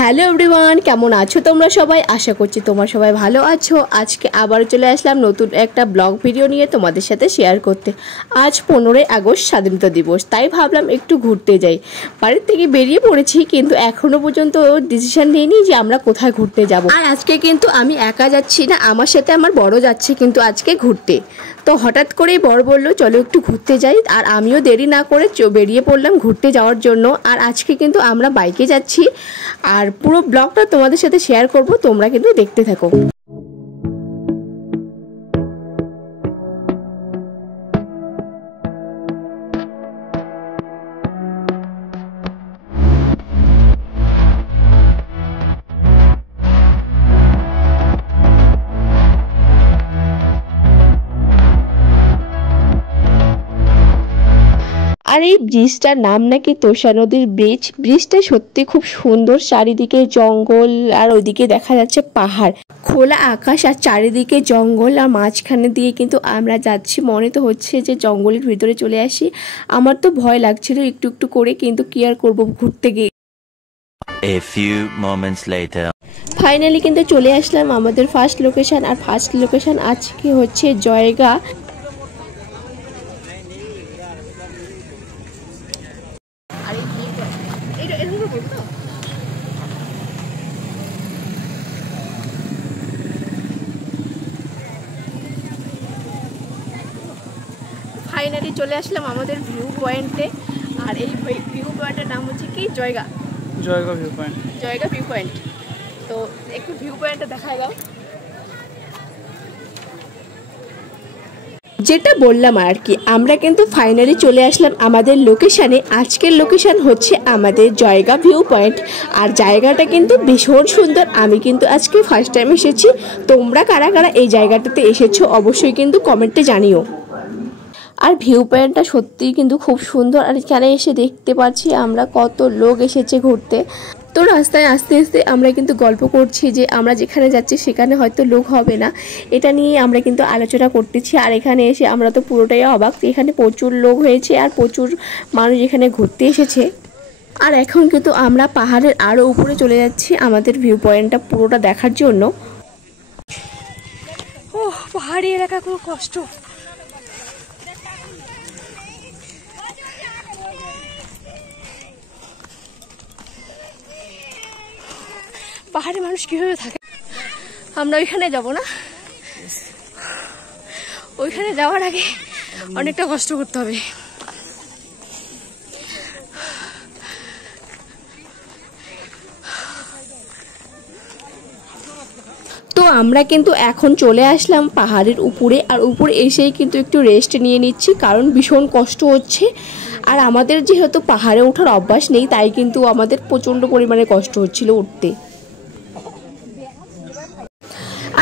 Hello everyone, কেমন আছো তোমরা সবাই? আশা করছি তোমরা সবাই ভালো আছো। আজকে আবার চলে আসলাম নতুন একটা ব্লগ ভিডিও নিয়ে তোমাদের সাথে শেয়ার করতে। আজ 15ই আগস্ট স্বাধীনতা দিবস, তাই ভাবলাম একটু ঘুরতে যাই। বাড়ির থেকে বেরিয়ে পড়েছি, কিন্তু এখনও পর্যন্ত ডিসিশন নিইনি যে আমরা কোথায় ঘুরতে যাব। আর আজকে কিন্তু আমি একা যাচ্ছি না, আমার সাথে আমার বড় যাচ্ছে কিন্তু আজকে ঘুরতে। তো হঠাৎ করেই বড় বললো চলো একটু ঘুরতে যাই, আর আমিও দেরি না করে বেরিয়ে পড়লাম ঘুরতে যাওয়ার জন্য। আর আজকে কিন্তু আমরা বাইকে যাচ্ছি, আর পুরো ব্লগটা তোমাদের সাথে শেয়ার করব, তোমরা কিন্তু দেখতে থাকো। আর এই ব্রিজটার নাম নাকি তোষা নদীর ব্রিজ। ব্রিজটা সত্যি খুব সুন্দর, চারিদিকে জঙ্গল আর ওইদিকে দেখা যাচ্ছে পাহাড়, খোলা আকাশ আর চারিদিকে জঙ্গল, আর মাঝখানে দিয়ে কিন্তু আমরা যাচ্ছি। মনে তো হচ্ছে যে জঙ্গলের ভিতরে চলে আসি। আমার তো ভয় লাগছিল একটু একটু করে, কিন্তু কি আর করবো ঘুরতে গিয়ে। A few moments later. Finally কিন্তু চলে আসলাম আমাদের ফার্স্ট লোকেশন। আর ফার্স্ট লোকেশন আজকে হচ্ছে জয়গা। ফাইনালি চলে আসলাম আমাদের ভিউ পয়েন্টে। আর এই ভিউ পয়েন্টের নাম হচ্ছে কি Jaigaon view point. Jaigaon view point. তো একটু ভিউ পয়েন্টটা দেখাই দাও। যেটা বললাম আর কি, আমরা কিন্তু ফাইনালি চলে আসলাম আমাদের লোকেশানে। আজকের লোকেশান হচ্ছে আমাদের জয়গা ভিউ পয়েন্ট। আর জায়গাটা কিন্তু ভীষণ সুন্দর। আমি কিন্তু আজকে ফার্স্ট টাইম এসেছি। তোমরা কারা কারা এই জায়গাটাতে এসেছো অবশ্যই কিন্তু কমেন্টে জানিও। আর ভিউ পয়েন্টটা সত্যিই কিন্তু খুব সুন্দর। আর এখানে এসে দেখতে পাচ্ছি আমরা কত লোক এসেছে ঘুরতে। তো রাস্তায় আস্তে আস্তে আমরা কিন্তু গল্প করছি যে আমরা যেখানে যাচ্ছি সেখানে হয়তো লোক হবে না, এটা নিয়ে আমরা কিন্তু আলোচনা করতেছি। আর এখানে এসে আমরা তো পুরোটাই অবাক, এখানে প্রচুর লোক হয়েছে আর প্রচুর মানুষ এখানে ঘুরতে এসেছে। আর এখন কিন্তু আমরা পাহাড়ের আরও উপরে চলে যাচ্ছি আমাদের ভিউ পয়েন্টটা পুরোটা দেখার জন্য। ও পাহাড়ি এলাকা, খুব কষ্ট। পাহাড়ে মানুষ কিভাবে থাকে? আমরা ওইখানে যাব না, ওইখানে যাওয়ার আগে অনেকটা কষ্ট করতে হবে। তো আমরা কিন্তু এখন চলে আসলাম পাহাড়ের উপরে। আর উপরে এসেই কিন্তু একটু রেস্ট নিয়ে নিচ্ছি, কারণ ভীষণ কষ্ট হচ্ছে। আর আমাদের যেহেতু পাহাড়ে ওঠার অভ্যাস নেই, তাই কিন্তু আমাদের প্রচণ্ড পরিমাণে কষ্ট হচ্ছিল উঠতে।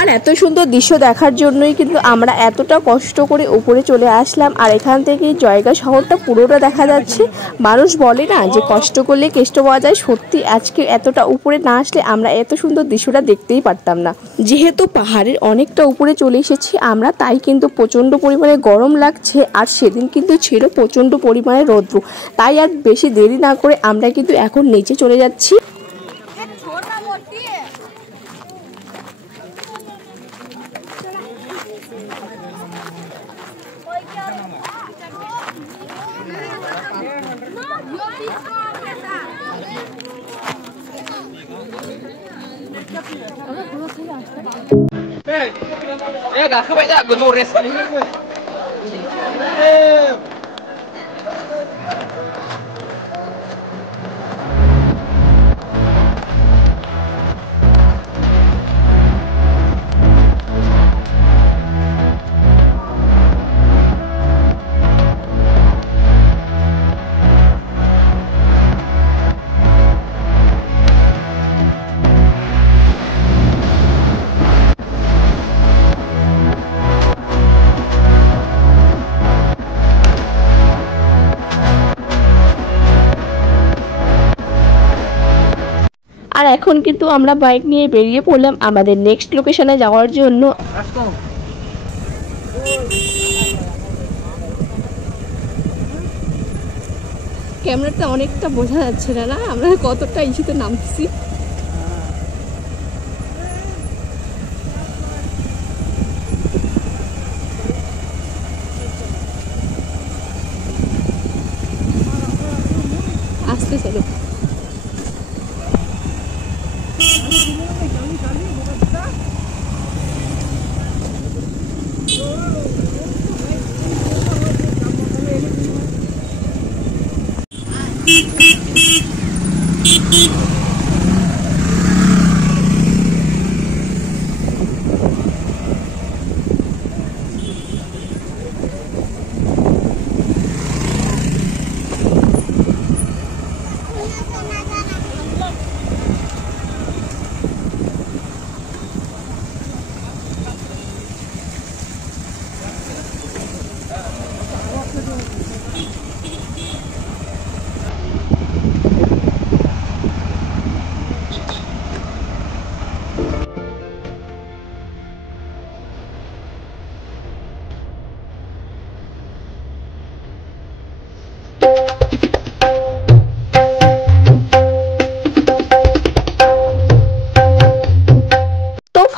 আর এত সুন্দর দৃশ্য দেখার জন্যই কিন্তু আমরা এতটা কষ্ট করে উপরে চলে আসলাম। আর এখান থেকে জয়গা শহরটা পুরোটা দেখা যাচ্ছে। মানুষ বলে না যে কষ্ট করলে কেষ্ট পাওয়া যায়, সত্যি আজকে এতটা উপরে না আসলে আমরা এত সুন্দর দৃশ্যটা দেখতেই পারতাম না। যেহেতু পাহাড়ের অনেকটা উপরে চলে এসেছি আমরা, তাই কিন্তু প্রচণ্ড পরিমাণে গরম লাগছে। আর সেদিন কিন্তু ছিল প্রচণ্ড পরিমাণে রৌদ্র, তাই আর বেশি দেরি না করে আমরা কিন্তু এখন নিচে চলে যাচ্ছি। Gak kebaca gunures. আর এখন কিন্তু আমরা বাইক নিয়ে বেরিয়ে পড়লাম আমাদের নেক্সট লোকেশনে যাওয়ার জন্য। ক্যামেরাটা অনেকটা বোঝা যাচ্ছে না, আমরা কতটা ইস্যুতে নামছি।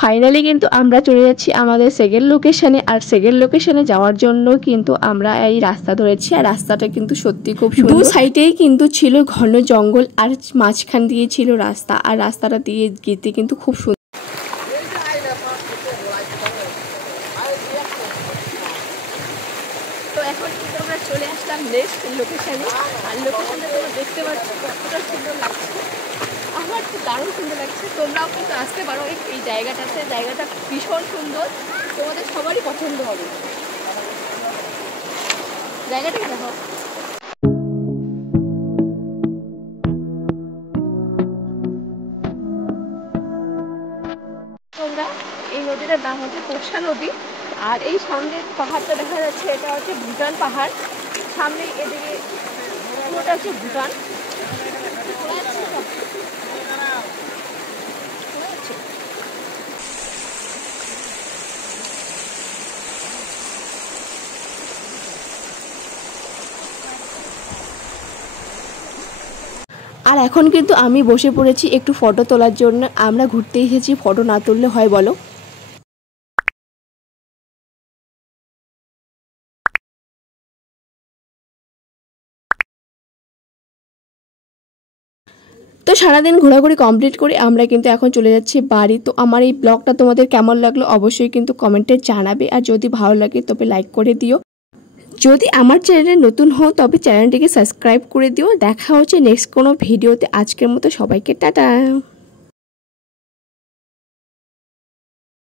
ফাইনালি কিন্তু আমরা চলে যাচ্ছি আমাদের সেকেন্ড লোকেশনে। আর সেকেন্ড লোকেশনে যাওয়ার জন্য কিন্তু আমরা এই রাস্তা ধরেছি। আর রাস্তাটা কিন্তু সত্যি খুব সুন্দর। দু সাইডেই কিন্তু ছিল ঘন জঙ্গল আর মাঝখান দিয়ে ছিল রাস্তা। আর রাস্তাটা দিয়ে যেতে কিন্তু খুব সুন্দর। তো এখন কিন্তু আমরা চলে আসলাম নেক্সট লোকেশনে। আর লোকেশনটা তোমরা দেখতে পাচ্ছ কতটা সুন্দর লাগছে। আমার তো দারুণ সুন্দর লাগছে। তোমরাও কিন্তু আসতে পারো এই জায়গাটাতে। জায়গাটা ভীষণ সুন্দর, তোমাদের সবারই পছন্দ হবে। জায়গাটাকে দেখো। তোমরা এই নদীটার নাম হচ্ছে তোষা নদী। আর এই সামনের পাহাড়টা দেখা যাচ্ছে, এটা হচ্ছে ভুটান পাহাড়। সামনে এদিকে পুরোটা হচ্ছে ভুটান। আর এখন কিন্তু আমি বসে পড়েছি একটু ফটো তোলার জন্য। আমরা ঘুরতে এসেছি, ফটো না তুললে হয় বলো? তো সারাদিন ঘোরাঘুরি কমপ্লিট করে আমরা কিন্তু এখন চলে যাচ্ছি বাড়ি। তো আমার এই ব্লগটা তোমাদের কেমন লাগলো অবশ্যই কিন্তু কমেন্টে জানাবে। আর যদি ভালো লাগে তবে লাইক করে দিও। যদি আমার চ্যানেলে নতুন হও তবে চ্যানেলটিকে সাবস্ক্রাইব করে দিও। দেখা হচ্ছে নেক্সট কোনো ভিডিওতে। আজকের মতো সবাইকে টাটা।